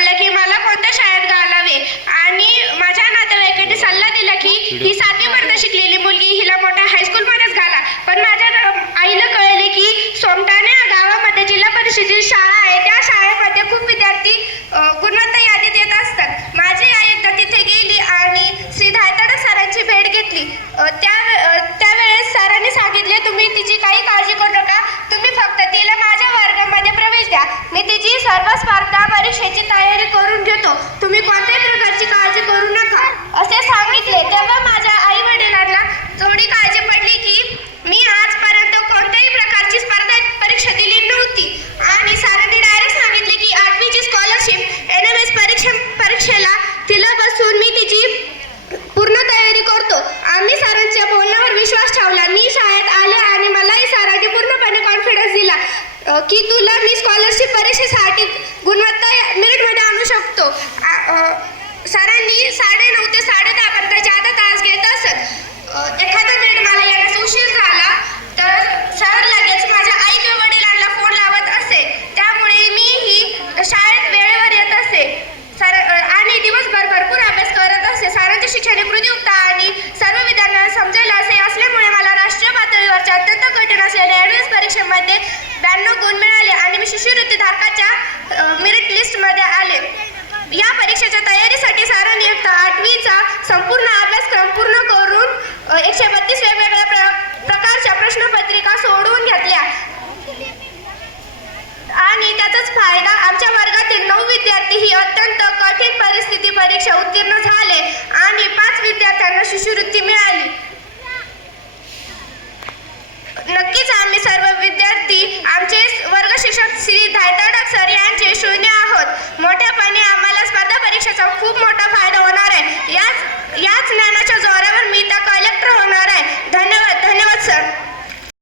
विचारलं की मला कोणत्या शाळेत घालावे आणि माझ्या नातेवाईकांनी सल्ला दिला की ही 7वी पर्यंत शिकलेली मुलगी हिला मोठ्या हायस्कूलमध्येच घाला. पण माझ्या आईला कळले की सोमठाणे या गावामध्ये जिल्हा परिषदेची शाळा आहे. त्या शाळेमध्ये खूप विद्यार्थी गुणवत्ता यादीत येत असतात. माझी आई एकदा तिथे गेली आणि श्री धायतडक सरांची भेट घेतली. त्यावेळेस सरांनी सांगितले, तुम्ही तिची काही काळजी करू नका, तुम्ही फक्त तिला माझ्या वर्गामध्ये प्रवेश द्या. मी तिची सर्व स्पर्धा परीक्षेची तयारी करून घेतो, तुम्ही कोणत्याही प्रकारची काळजी करू नका असे सांगितले. तेव्हा माझ्या आई वडिलांना थोडी काळजी पडली की मी आजपर्यंत कोणत्याही प्रकारची स्पर्धा परीक्षा दिली नव्हती आणि सरांनी डायरेक्ट सांगितले की 8वीची स्कॉलरशिप NMS परीक्षेला तिला बसून मी तिची पूर्ण तयारी करतो. आम्ही सरांच्या बोलण्यावर विश्वास ठेवला. मी शाळेत आले आणि मलाही सरांनी पूर्णपणे कॉन्फिडन्स दिला की तुला मी स्कॉलरशिप परीक्षेसाठी गुणवत्ता मेरिटमध्ये आणू शकतो. सरांनी 9:30 ते 10:30 पर्यंत जादा तास घेत असत. एखादा मिनिट मला येण्यास उशीर झाला तर सर लगेच माझ्या आई किंवा वडिलांना फोन लावत असे. त्यामुळे मीही शाळेत वेळेवर येत असे आणि दिवसभर भरपूर अभ्यास करत असे. सरांचे शिक्षण कृतीयुक्त आणि सर्व विद्यार्थ्यांना समजेल असे असल्यामुळे मला राष्ट्रीय पातळीवरच्या अत्यंत कठीण असलेल्या ॲडव्हान्स परीक्षेमध्ये 92 गुण मिळाले आणि मी शिष्यवृत्ती धारकाच्या मेरिट लिस्टमध्ये आले. या परीक्षेच्या तयारीसाठी सरांनी 8वीचा संपूर्ण अभ्यासक्रम पूर्ण करून 132 वेगवेगळ्या प्रकारच्या प्रश्नपत्रिका सोडवून घेतल्या आणि त्याचाच फायदा आमच्या वर्गातील 9 विद्यार्थी ही अत्यंत कठीण परिस्थिती परीक्षा उत्तीर्ण झाले आणि 5 विद्यार्थ्यांना शिष्यवृत्ती मिळाली. नक्कीच आम्ही सर्व विद्यार्थी आमचे वर्ग शिक्षक श्री धायतडक सर यांचे शून्य आहोत. मोठ्यापणे आम्हाला स्पर्धा परीक्षेचा खूप मोठा